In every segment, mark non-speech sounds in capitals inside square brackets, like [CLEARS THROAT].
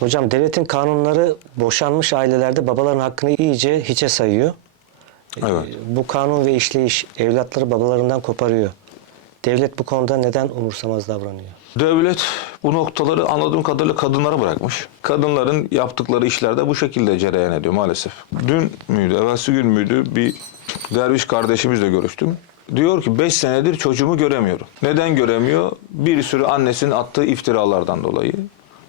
Hocam devletin kanunları boşanmış ailelerde babaların hakkını iyice hiçe sayıyor. Evet. Ee, Bu kanun ve işleyiş evlatları babalarından koparıyor. Devlet bu konuda neden umursamaz davranıyor? Devlet bu noktaları anladığım kadarıyla kadınlara bırakmış. Kadınların yaptıkları işlerde bu şekilde cereyan ediyor maalesef. Dün müydü, evvelsi gün müydü bir derviş kardeşimizle görüştüm. Diyor ki 5 senedir çocuğumu göremiyorum. Neden göremiyor? Bir sürü annesinin attığı iftiralardan dolayı.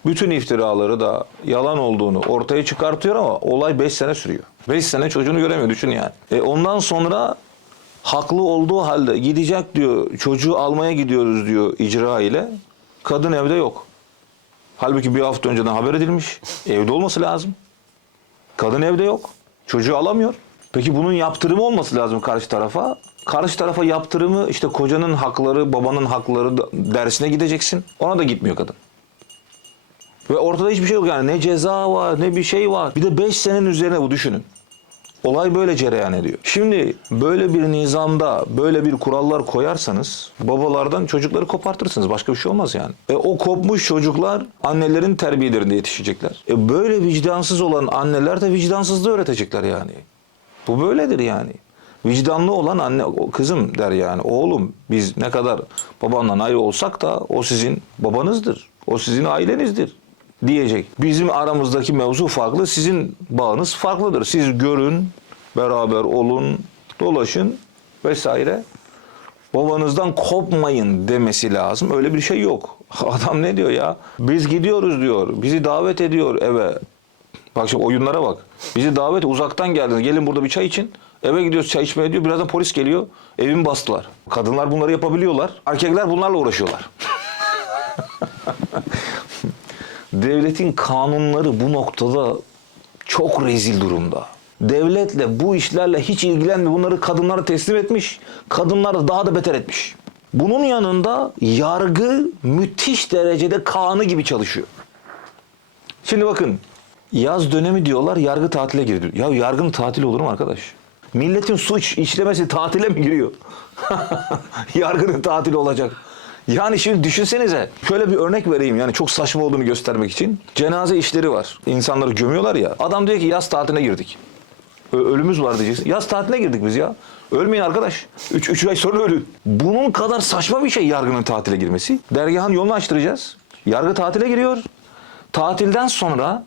Bütün iftiraları da yalan olduğunu ortaya çıkartıyor ama olay 5 sene sürüyor. 5 sene çocuğunu göremiyor düşün yani. E ondan sonra haklı olduğu halde gidecek diyor çocuğu almaya gidiyoruz diyor icra ile. Kadın evde yok. Halbuki bir hafta önceden haber edilmiş. Evde olması lazım. Kadın evde yok. Çocuğu alamıyor. Peki bunun yaptırımı olması lazım karşı tarafa. Karşı tarafa yaptırımı işte kocanın hakları, babanın hakları dersine gideceksin. Ona da gitmiyor kadın. Ve ortada hiçbir şey yok yani. Ne ceza var, ne bir şey var. Bir de 5 senenin üzerine bu düşünün. Olay böyle cereyan ediyor. Şimdi böyle bir nizamda böyle bir kurallar koyarsanız babalardan çocukları kopartırsınız. Başka bir şey olmaz yani. E, o kopmuş çocuklar annelerin terbiyelerinde yetişecekler. E, böyle vicdansız olan anneler de vicdansızlığı öğretecekler yani. Bu böyledir yani. Vicdanlı olan anne kızım der yani. Oğlum biz ne kadar babandan ayrı olsak da o sizin babanızdır. O sizin ailenizdir diyecek. Bizim aramızdaki mevzu farklı. Sizin bağınız farklıdır. Siz görün, beraber olun, dolaşın vesaire. Babanızdan kopmayın demesi lazım. Öyle bir şey yok. [LAUGHS] Adam ne diyor ya? Biz gidiyoruz diyor. Bizi davet ediyor eve. Bak şimdi oyunlara bak. Bizi davet uzaktan geldiniz. Gelin burada bir çay için. Eve gidiyoruz çay içmeye diyor. Birazdan polis geliyor. Evimi bastılar. Kadınlar bunları yapabiliyorlar. Erkekler bunlarla uğraşıyorlar. [LAUGHS] Devletin kanunları bu noktada çok rezil durumda. Devletle bu işlerle hiç ilgilenmiyor. Bunları kadınlara teslim etmiş. Kadınlar da daha da beter etmiş. Bunun yanında yargı müthiş derecede kanı gibi çalışıyor. Şimdi bakın yaz dönemi diyorlar yargı tatile girdi. Ya yargının tatili olur mu arkadaş? Milletin suç işlemesi tatile mi giriyor? [LAUGHS] Yargının tatili olacak. Yani şimdi düşünsenize şöyle bir örnek vereyim yani çok saçma olduğunu göstermek için. Cenaze işleri var. İnsanları gömüyorlar ya. Adam diyor ki yaz tatiline girdik. Ö- Ölümüz var diyeceksin. Yaz tatiline girdik biz ya. Ölmeyin arkadaş. 3 üç ay sonra ölün. Bunun kadar saçma bir şey yargının tatile girmesi. Dergahın yolunu açtıracağız. Yargı tatile giriyor. Tatilden sonra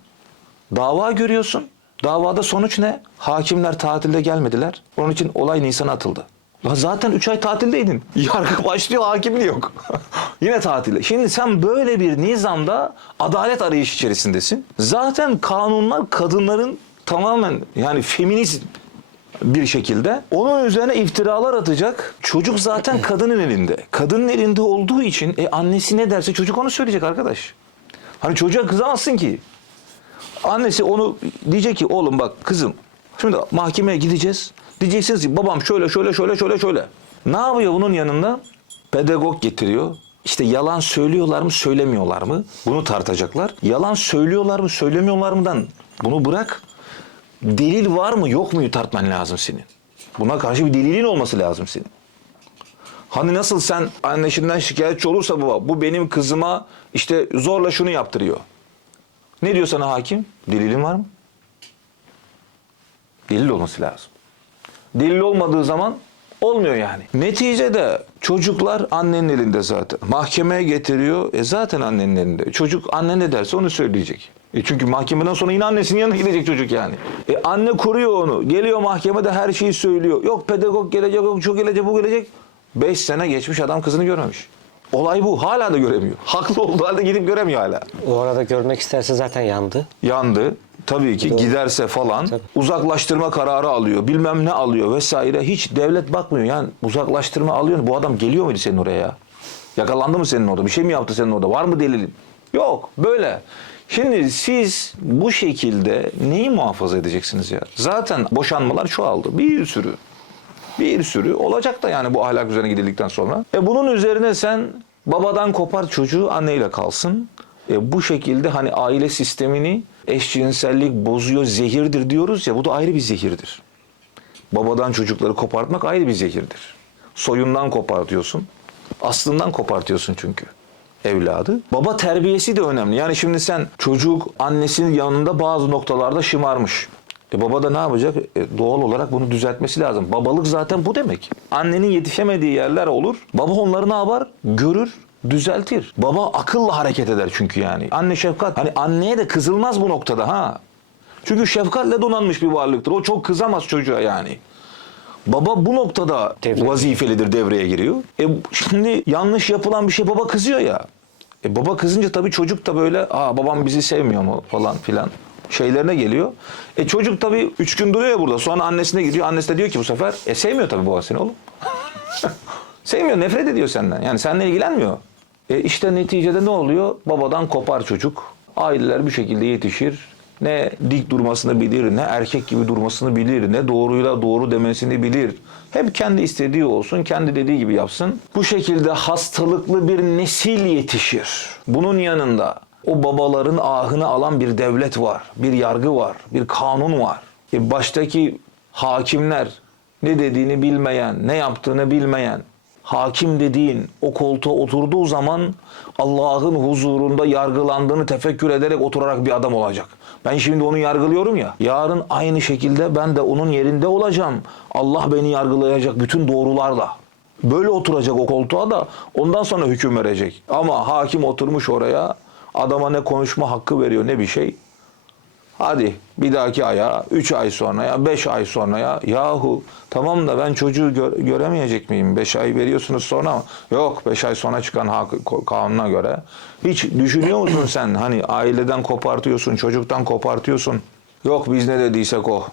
dava görüyorsun. Davada sonuç ne? Hakimler tatilde gelmediler. Onun için olay Nisan'a atıldı. La zaten 3 ay tatildeydin. [LAUGHS] Yargı başlıyor, hakimliği yok. [LAUGHS] Yine tatilde. Şimdi sen böyle bir nizamda adalet arayışı içerisindesin. Zaten kanunlar kadınların tamamen yani feminist bir şekilde onun üzerine iftiralar atacak. Çocuk zaten [CLEARS THROAT] kadının elinde. Kadının elinde olduğu için e, annesi ne derse çocuk onu söyleyecek arkadaş. Hani çocuğa kızamazsın ki. Annesi onu diyecek ki oğlum bak kızım şimdi mahkemeye gideceğiz. Diyeceksiniz ki babam şöyle şöyle şöyle şöyle şöyle. Ne yapıyor bunun yanında? Pedagog getiriyor. İşte yalan söylüyorlar mı söylemiyorlar mı? Bunu tartacaklar. Yalan söylüyorlar mı söylemiyorlar mıdan bunu bırak. Delil var mı yok muyu tartman lazım senin. Buna karşı bir delilin olması lazım senin. Hani nasıl sen annesinden şikayetçi olursa baba bu benim kızıma işte zorla şunu yaptırıyor. Ne diyor sana hakim? Delilin var mı? Delil olması lazım. Delil olmadığı zaman olmuyor yani. Neticede çocuklar annenin elinde zaten. Mahkemeye getiriyor. E zaten annenin elinde. Çocuk anne ne derse onu söyleyecek. E çünkü mahkemeden sonra yine annesinin yanına gidecek çocuk yani. E anne koruyor onu. Geliyor mahkemede her şeyi söylüyor. Yok pedagog gelecek, yok şu gelecek, bu gelecek. Beş sene geçmiş adam kızını görmemiş. Olay bu. Hala da göremiyor. [LAUGHS] Haklı olduğu halde gidip göremiyor hala O arada görmek isterse zaten yandı. yandı. Tabii ki Doğru. giderse falan Tabii. uzaklaştırma kararı alıyor. Bilmem ne alıyor vesaire. Hiç devlet bakmıyor. Yani uzaklaştırma alıyor. Bu adam geliyor muydu senin oraya ya? Yakalandı mı senin orada? Bir şey mi yaptı senin orada? Var mı delilin? Yok. Böyle. Şimdi siz bu şekilde neyi muhafaza edeceksiniz ya? Zaten boşanmalar çoğaldı. Bir sürü. Bir sürü olacak da yani bu ahlak üzerine gidildikten sonra. E bunun üzerine sen babadan kopar çocuğu anneyle kalsın. E bu şekilde hani aile sistemini eşcinsellik bozuyor, zehirdir diyoruz ya bu da ayrı bir zehirdir. Babadan çocukları kopartmak ayrı bir zehirdir. Soyundan kopartıyorsun. Aslından kopartıyorsun çünkü. evladı. Baba terbiyesi de önemli. Yani şimdi sen çocuk annesinin yanında bazı noktalarda şımarmış. E baba da ne yapacak? E doğal olarak bunu düzeltmesi lazım. Babalık zaten bu demek. Annenin yetişemediği yerler olur. Baba onları ne yapar? Görür, düzeltir. Baba akılla hareket eder çünkü yani. Anne şefkat. Hani anneye de kızılmaz bu noktada ha. Çünkü şefkatle donanmış bir varlıktır. O çok kızamaz çocuğa yani. Baba bu noktada Devre- vazifelidir, devreye giriyor. E şimdi yanlış yapılan bir şey baba kızıyor ya. E baba kızınca tabii çocuk da böyle aa babam bizi sevmiyor mu falan filan şeylerine geliyor. E çocuk tabii üç gün duruyor ya burada. Sonra annesine gidiyor. Annesi de diyor ki bu sefer e sevmiyor tabii baba seni oğlum. [LAUGHS] sevmiyor, nefret ediyor senden. Yani seninle ilgilenmiyor. E işte neticede ne oluyor? Babadan kopar çocuk. Aileler bir şekilde yetişir. Ne dik durmasını bilir, ne erkek gibi durmasını bilir, ne doğruyla doğru demesini bilir. Hep kendi istediği olsun, kendi dediği gibi yapsın. Bu şekilde hastalıklı bir nesil yetişir. Bunun yanında o babaların ahını alan bir devlet var, bir yargı var, bir kanun var. E baştaki hakimler ne dediğini bilmeyen, ne yaptığını bilmeyen, hakim dediğin o koltuğa oturduğu zaman Allah'ın huzurunda yargılandığını tefekkür ederek oturarak bir adam olacak. Ben şimdi onu yargılıyorum ya. Yarın aynı şekilde ben de onun yerinde olacağım. Allah beni yargılayacak bütün doğrularla. Böyle oturacak o koltuğa da ondan sonra hüküm verecek. Ama hakim oturmuş oraya adama ne konuşma hakkı veriyor ne bir şey. Hadi bir dahaki aya, 3 ay sonraya, 5 ay sonraya yahu tamam da ben çocuğu gö- göremeyecek miyim? 5 ay veriyorsunuz sonra mı? Yok 5 ay sonra çıkan kanuna göre. Hiç düşünüyor musun sen? Hani aileden kopartıyorsun, çocuktan kopartıyorsun. Yok biz ne dediysek o.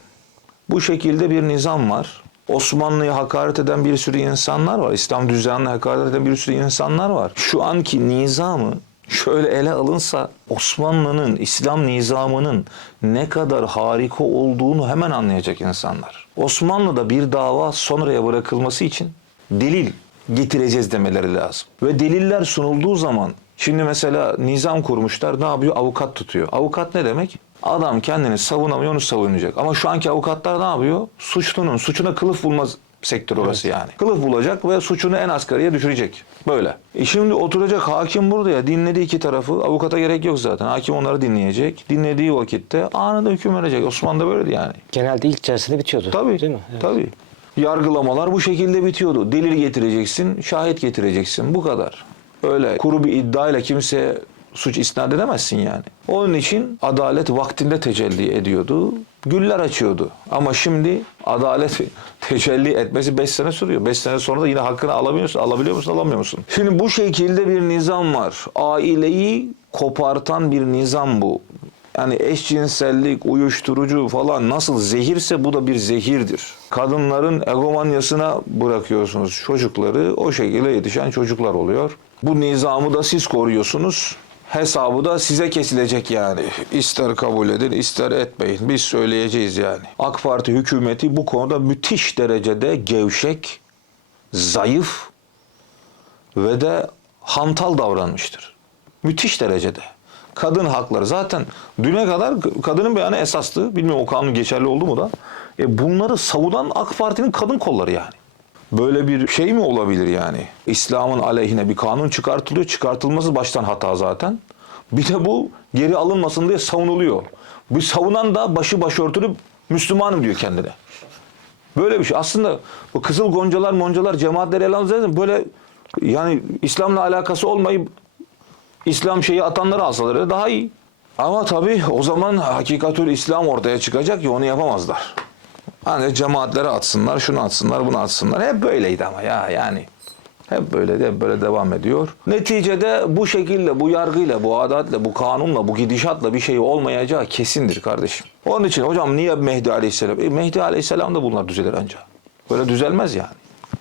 Bu şekilde bir nizam var. Osmanlı'ya hakaret eden bir sürü insanlar var. İslam düzenine hakaret eden bir sürü insanlar var. Şu anki nizamı şöyle ele alınsa Osmanlı'nın, İslam nizamının ne kadar harika olduğunu hemen anlayacak insanlar. Osmanlı'da bir dava sonraya bırakılması için delil getireceğiz demeleri lazım. Ve deliller sunulduğu zaman şimdi mesela nizam kurmuşlar ne yapıyor? Avukat tutuyor. Avukat ne demek? Adam kendini savunamıyor onu savunacak. Ama şu anki avukatlar ne yapıyor? Suçlunun suçuna kılıf bulmaz sektör orası yani. Kılıf bulacak ve suçunu en asgariye düşürecek. Böyle. E şimdi oturacak hakim burada ya dinledi iki tarafı. Avukata gerek yok zaten. Hakim onları dinleyecek. Dinlediği vakitte anında hüküm verecek. Osmanlı'da böyleydi yani. Genelde ilk celsede bitiyordu. Tabii. Değil mi? Evet. Tabii. Yargılamalar bu şekilde bitiyordu. Delil getireceksin, şahit getireceksin. Bu kadar. Öyle kuru bir iddiayla kimseye suç isnat edemezsin yani. Onun için adalet vaktinde tecelli ediyordu. Güller açıyordu. Ama şimdi adalet tecelli etmesi 5 sene sürüyor. 5 sene sonra da yine hakkını alamıyorsun. Alabiliyor musun, alamıyor musun? Şimdi bu şekilde bir nizam var. Aileyi kopartan bir nizam bu. Yani eşcinsellik, uyuşturucu falan nasıl zehirse bu da bir zehirdir. Kadınların egomanyasına bırakıyorsunuz çocukları. O şekilde yetişen çocuklar oluyor. Bu nizamı da siz koruyorsunuz. Hesabı da size kesilecek yani. İster kabul edin, ister etmeyin. Biz söyleyeceğiz yani. AK Parti hükümeti bu konuda müthiş derecede gevşek, zayıf ve de hantal davranmıştır. Müthiş derecede. Kadın hakları zaten düne kadar kadının beyanı esastı. Bilmiyorum o kanun geçerli oldu mu da. E bunları savunan AK Parti'nin kadın kolları yani. Böyle bir şey mi olabilir yani? İslam'ın aleyhine bir kanun çıkartılıyor. Çıkartılması baştan hata zaten. Bir de bu geri alınmasın diye savunuluyor. Bir savunan da başı başörtülü Müslümanım diyor kendine. Böyle bir şey. Aslında bu kızıl goncalar, moncalar, cemaatleri ele alınca böyle yani İslam'la alakası olmayıp İslam şeyi atanları alsalar daha iyi. Ama tabii o zaman hakikatül İslam ortaya çıkacak ya onu yapamazlar. Hani cemaatlere atsınlar, şunu atsınlar, bunu atsınlar. Hep böyleydi ama ya yani. Hep böyle de hep böyle devam ediyor. Neticede bu şekilde, bu yargıyla, bu adatle, bu kanunla, bu gidişatla bir şey olmayacağı kesindir kardeşim. Onun için hocam niye Mehdi Aleyhisselam? E, Mehdi Aleyhisselam da bunlar düzelir ancak. Böyle düzelmez yani.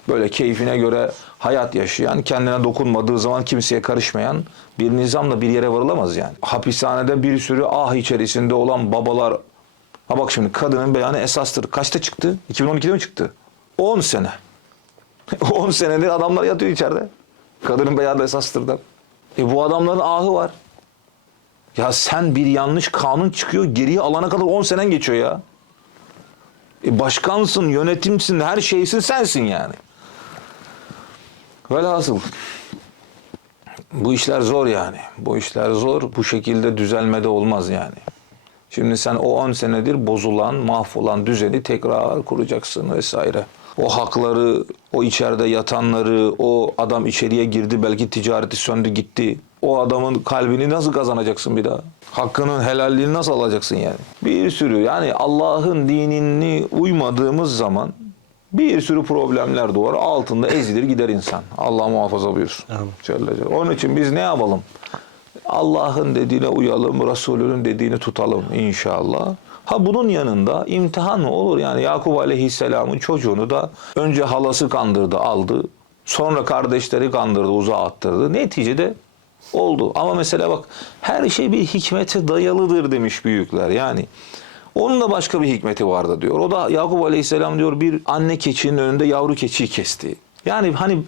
Böyle keyfine göre hayat yaşayan, kendine dokunmadığı zaman kimseye karışmayan bir nizamla bir yere varılamaz yani. Hapishanede bir sürü ah içerisinde olan babalar Ha bak şimdi kadının beyanı esastır. Kaçta çıktı? 2012'de mi çıktı? 10 sene. [LAUGHS] 10 senedir adamlar yatıyor içeride. Kadının beyanı esastır da. E bu adamların ahı var. Ya sen bir yanlış kanun çıkıyor geriye alana kadar 10 senen geçiyor ya. E başkansın, yönetimsin, her şeysin sensin yani. Velhasıl Bu işler zor yani. Bu işler zor. Bu şekilde düzelmede olmaz yani. Şimdi sen o 10 senedir bozulan, mahvolan düzeni tekrar kuracaksın vesaire. O hakları, o içeride yatanları, o adam içeriye girdi belki ticareti söndü gitti. O adamın kalbini nasıl kazanacaksın bir daha? Hakkının helalliğini nasıl alacaksın yani? Bir sürü yani Allah'ın dinini uymadığımız zaman bir sürü problemler doğar. Altında ezilir gider insan. Allah muhafaza buyursun. Celaluhu. Onun için biz ne yapalım? Allah'ın dediğine uyalım, Resulünün dediğini tutalım inşallah. Ha bunun yanında imtihan mı olur? Yani Yakup Aleyhisselam'ın çocuğunu da önce halası kandırdı, aldı. Sonra kardeşleri kandırdı, uzağa attırdı. Neticede oldu. Ama mesela bak her şey bir hikmete dayalıdır demiş büyükler. Yani onun da başka bir hikmeti vardı diyor. O da Yakup Aleyhisselam diyor bir anne keçinin önünde yavru keçiyi kesti. Yani hani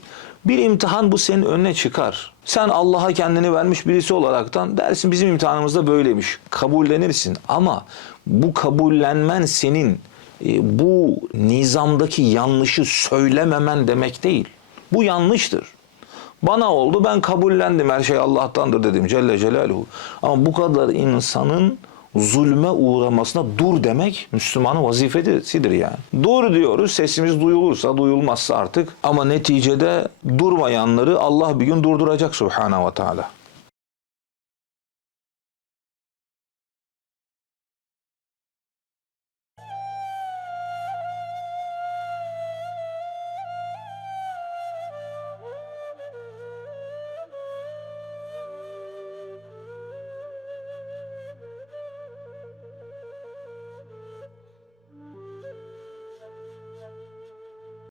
bir imtihan bu senin önüne çıkar. Sen Allah'a kendini vermiş birisi olaraktan dersin bizim imtihanımız da böyleymiş. Kabullenirsin ama bu kabullenmen senin e, bu nizamdaki yanlışı söylememen demek değil. Bu yanlıştır. Bana oldu ben kabullendim her şey Allah'tandır dedim Celle Celaluhu. Ama bu kadar insanın zulme uğramasına dur demek Müslümanın vazifesidir yani. Dur diyoruz sesimiz duyulursa duyulmazsa artık ama neticede durmayanları Allah bir gün durduracak Subhanahu ve Teala.